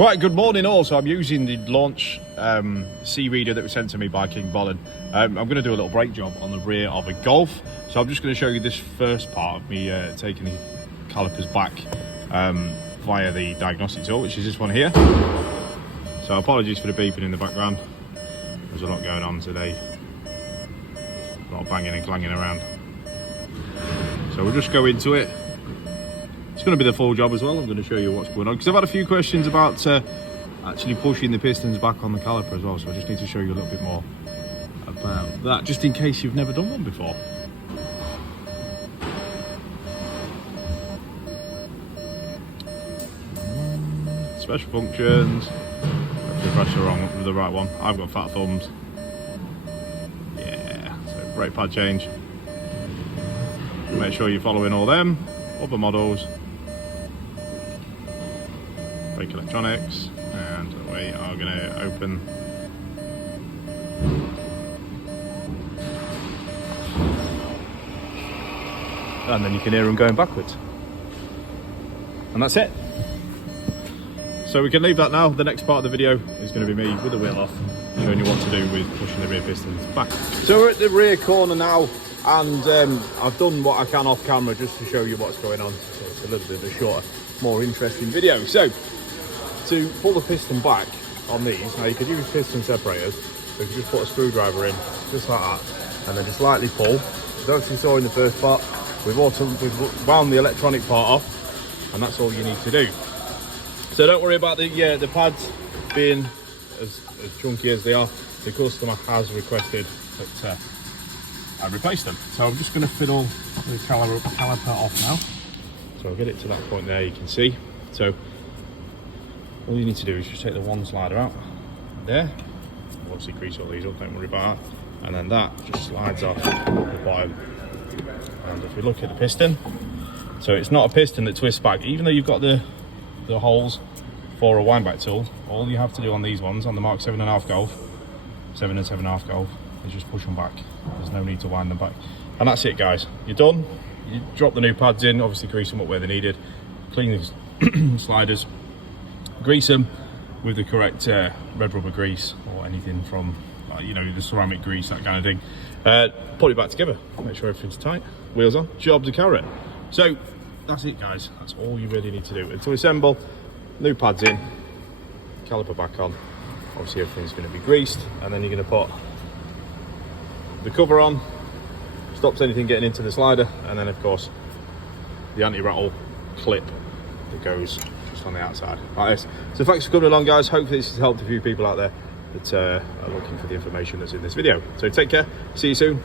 Right, good morning all. So I'm using the launch C reader that was sent to me by King Bolin. I'm going to do a little brake job on the rear of a Golf. So I'm just going to show you this first part of me taking the calipers back via the diagnostic tool, which is this one here. So apologies for the beeping in the background. There's a lot going on today. A lot of banging and clanging around. So we'll just go into it. It's going to be the full job as well. I'm going to show you what's going on because I've had a few questions about actually pushing the pistons back on the caliper as well, so I just need to show you a little bit more about that, just in case you've never done one before. Special functions. Hopefully press the right one. I've got fat thumbs. Yeah, so brake pad change. Make sure you're following all them. Other models. Brake electronics, and we are going to open and then you can hear them going backwards, and that's it. So we can leave that now. The next part of the video is going to be me with the wheel off, showing you what to do with pushing the rear pistons back. So we're at the rear corner now, and I've done what I can off camera just to show you what's going on. So it's a little bit of a shorter, more interesting video. So to pull the piston back on these, now you could use piston separators, so you can just put a screwdriver in, just like that, and then just lightly pull. As you saw in the first part, we've wound the electronic part off, and that's all you need to do. So don't worry about the pads being as chunky as they are. The customer has requested that I replace them. So I'm just going to fiddle the caliper off now. So I'll get it to that point there, you can see. So all you need to do is just take the one slider out there. Obviously grease all these up, don't worry about that. And then that just slides off the bottom. And if we look at the piston, so it's not a piston that twists back, even though you've got the holes for a wind back tool. All you have to do on these ones, on the Mark 7.5 Golf, 7 and 7.5 Golf, is just push them back. There's no need to wind them back. And that's it, guys. You're done. You drop the new pads in, obviously grease them up where they're needed, clean the sliders, grease them with the correct red rubber grease or anything from the ceramic grease, that kind of thing. Put it back together, make sure everything's tight, wheels on, job to carry. So that's it, guys. That's all you really need to do. And to assemble, new pads in, caliper back on, obviously everything's going to be greased, and then you're going to put the cover on, stops anything getting into the slider, and then of course the anti-rattle clip that goes just on the outside like this. So thanks for coming along, guys. Hopefully this has helped a few people out there that are looking for the information that's in this video. So take care, see you soon.